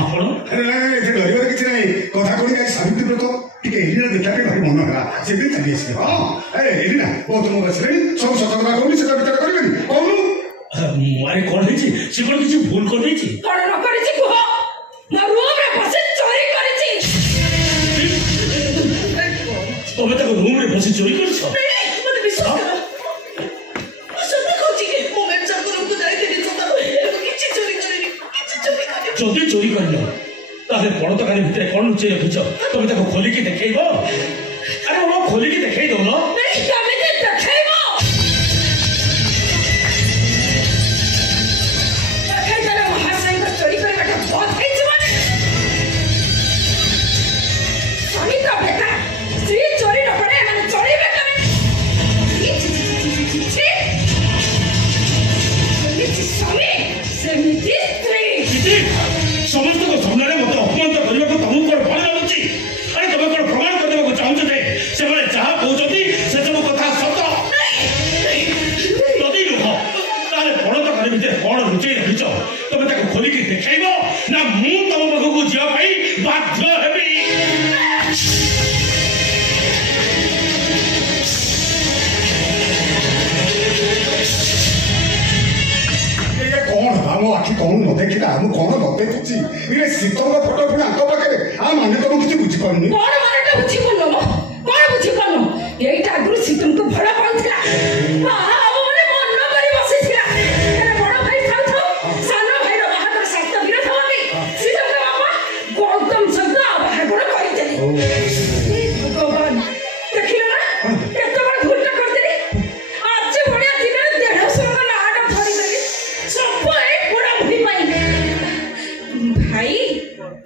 ଆପଣ ଏଠି ଡରିବାର କିଛି ନାହିଁ। କଥା କଣ କାହିଁ ସାବିତ୍ରୀ ବ୍ରତ ଟିକେ ଏଲିନା ଦେଖିବା ପାଇଁ ଭାରି ମନ ହେଲା, ସେଥିପାଇଁ ଚାଲି ଆସିଲେ। ହଁ ଏଲିନା ବହୁତ ମୋ ବସିଲେଣି, ସବୁ ସତ କଥା କହୁନି, ସେଟା ବିଚାର କରିବେନି କହୁନୁ। ଆରେ କଣ ହେଇଛି? ସେ କଣ କିଛି ଭୁଲ କରିଦେଇଛି? କଣ ନ କରିଛି କୁହ? ମୋ ରୁମରେ ପଶି ଚୋରି କରିଛି। ତମେ ତାକୁ ରୁମରେ ପଶି ଚୋରି କରିଛ? ମତେ ବିଶ୍ୱାସ କର, ମୁଁ ସତ କହୁଛି କି ମୁଁ ମ୍ୟାନେଜରଙ୍କ ରୁମକୁ ଯାଇଥିଲି, କିଛି ଚୋରି କରିନି, କିଛି ଚୋରି କରିନି। ଯଦି ଚୋରି କରିଲ ତାହେଲେ ପଣତକାରୀ ଭିତରେ କଣ ଲୁଚେଇ ରଖିଛ? ତମେ ତାକୁ ଖୋଲିକି ଦେଖେଇବ? ଆରେ ହଁ ଖୋଲିକି ଦେଖେଇ ଦଉନ। କେମିତି ଦେଖେଇବ? ଦେଖେଇଦେଲେ ମହାଶୟଙ୍କ ଚୋରି କରିବାଟା ବନ୍ଦ ହେଇଯିବନି। ସ୍ୱାମୀ ତ ବେକାର, ସ୍ତ୍ରୀ ଚୋରି ନ କରେ ଏମାନେ ଚଳିବେ କେମିତି? ଯେମିତି ସ୍ୱାମୀ ସେମିତି ସ୍ତ୍ରୀ। ସମସ୍ତଙ୍କ ସାମ୍ନାରେ ମତେ ଅପମାନ କରିବାକୁ ତମକୁ କଣ ଭଲ ଲାଗୁଛି? ଆରେ ତମେ କଣ ପ୍ରମାଣ କରିବାକୁ ଚାହୁଁଛ ଯେ ସେମାନେ ଯାହା କହୁଛନ୍ତି ସେସବୁ କଥା ସତ? ଯଦି ନୁହଁ ତାହେଲେ ପଣତକାରୀ ଭିତରେ କଣ ଲୁଚେଇ ରଖିଛ? ତମେ ତାକୁ ଖୋଲିକି ଦେଖେଇବ ନା ମୁଁ ତମ ପାଖକୁ ଯିବା ପାଇଁ ବାଧ୍ୟ ହେବି? ଆମ ଆଖି କଣ ନ ଦେଖିଲା, ମୁଁ କଣ ନ ଦେଖୁଛି? ଇଏ ଶୀତଳ ଫଟୋ ପୁଣି ଆଙ୍କ ପାଖରେ, ମାନେ ତ ମୁଁ କିଛି ବୁଝିପାରୁନି। କଣ ମାନେଟା ବୁଝିପାରୁନ? କଣ ବୁଝିପାରୁନ? ଏଇଟା ଆଗରୁ ଶୀତମକୁ ଭଲ ପାଉଥିଲା, ବାହା ହବ ବୋଲି ମନ କରି ବସିଥିଲା। ବଡ ଭାଇ ଥାଉ ଥାଉ ସାନ ଭାଇର ବାହାଘର ସହିତ ବିରୋଧ ହବନି। ଶୀତମଙ୍କ ବାପା ଗୌତମ ସହିତ ବାହାଘର କରିଦେଲେ। ଭଗବାନ, ଦେଖିଲେ ନା କେତେ ବଡ ଭୁଲଟା କରିଦେଲି। ଆଜି ଭଳିଆ ଦିନରେ ଦେଢଶୁରଙ୍କ ନାଁଟା ଧରିଦେଲି, ସବୁ ଏଇ ବୁଢା ବୁଢୀ ପାଇଁ। ଭାଇ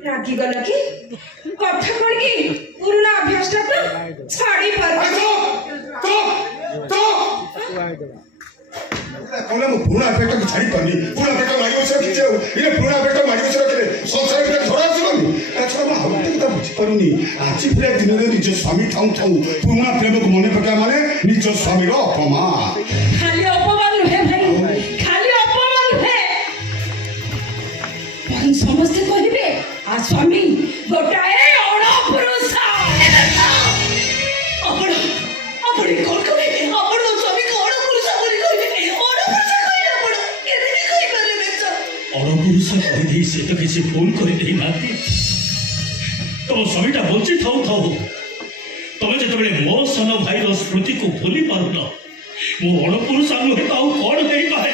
ରାଗିଗଲ କି? କଥା କଣ କି ପୁରୁଣା ଅଭ୍ୟାସଟା ତ ଛାଡି ପାରୁନି। କହିଲା ମୁଁ ପୁରୁଣା ଅଭ୍ୟାସଟାକୁ ଛାଡି ପାରୁନି, ପୁରୁଣା ଅଭ୍ୟାସ ମାରି ବସି ରଖିଛି। ଆଉ ଇଏ ପୁରୁଣା ଅଭ୍ୟାସଟା ମାରି ବସି ରଖିଲେ ସଂସାର ଭିତରେ ଝଡ଼ ଆସିବନି। ଆଚ୍ଛା ମୁଁ ଆଉ ଗୋଟେ କଥା ବୁଝିପାରୁନି, ଆଜି ପୁରା ଦିନରେ ନିଜ ସ୍ୱାମୀ ଥାଉ ଥାଉ ପୁରୁଣା ପ୍ରେମକୁ ମନେ ପକେଇବା ମାନେ ନିଜ ସ୍ୱାମୀର ଅପମାନ। ଖାଲି ଅପମାନ ନୁହେଁ ଭାଇ, ଖାଲି ଅପମାନ ନୁହେଁ, ସମସ୍ତେ କହିବେ ଆ ସ୍ୱାମୀ ଗୋଟାଏ ଅଣପୁରୁଷ। ଅଣପୁରୁଷ କହିଦେଇ ସେ ତ କିଛି ଭୁଲ କରିଦେଇ ନାହାନ୍ତି। ତମ ସ୍ୱାମୀଟା ବଞ୍ଚି ଥାଉ ଥାଉ ତମେ ଯେତେବେଳେ ମୋ ସାନ ଭାଇର ସ୍ମୃତିକୁ ଭୁଲି ପାରୁନ, ମୁଁ ଅଣପୁରୁଷ ନୁହେଁ ତ ଆଉ କଣ ହେଇପାରେ?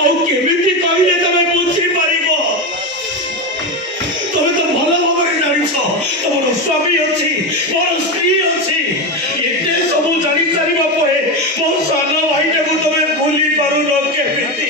ଆଉ କେମିତି କହିଲେ ତମେ ବୁଝିପାରିବ? ତମେ ତ ଭଲ ଭାବରେ ଜାଣିଛ ତମର ସ୍ୱାମୀ ଅଛି, ମୋର ସ୍ତ୍ରୀ ଅଛି। ଏତେ ସବୁ ଜାଣି ସାରିବା ପରେ ମୋ ସାନ ଭାଇଟାକୁ ତମେ ଭୁଲି ପାରୁନ କେମିତି?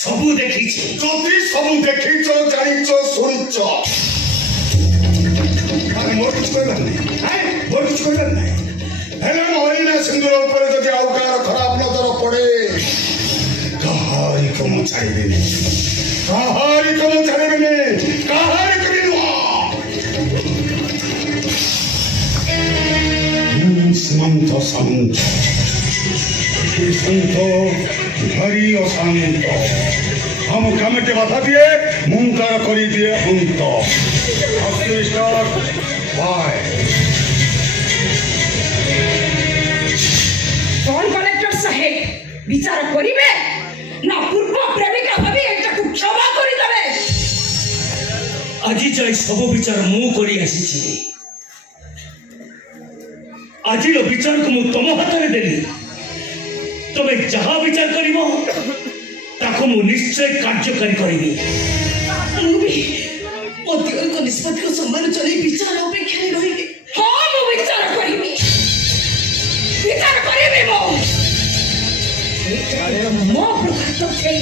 सबू देखी सबू देखी जानी शुणीच मोर कुछ मोर कुछ ଛାଡ଼ିବିନି କାହାରିକୁ ମୁଁ ଛାଡ଼ିବିନି କାହାରିକୁ ବି ନୁହଁ ସୀମନ୍ତ ସାମନ୍ତ ସନ୍ତ ଭାରି ଅଶାନ୍ତ हम कामे के बाधा दिए मुंकार करी दिए अंत कौन कलेक्टर साहेब विचार करिवे ना पूर्व प्रेमिका भाभी एटा को क्षमा करि देबे আজি যাই सब विचार मु करी आसीछि आजिर विचार को मु तुम हाथ में देली तबे जहा विचार करिवो ताको मु निश्चय कार्यकारी करिवि को निष्पत्ति को सम्मान चले विचार अपेक्षा नहीं रही हां मु विचार करिवि मो प्रभात उठे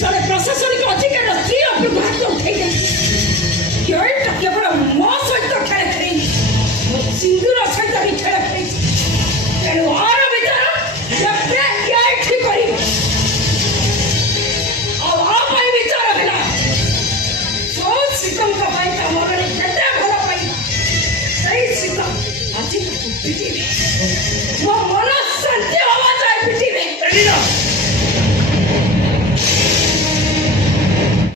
जड़े प्रशासनिक अधिकार स्त्री प्रभात उठे केवल मो सहित खेल खेल मो सिंधुर सहित भी खेल खेल तेणु आर विचार ठीक कर विचार है जो सीतम का भाई मन भल पाई सही सीतम आज मो मन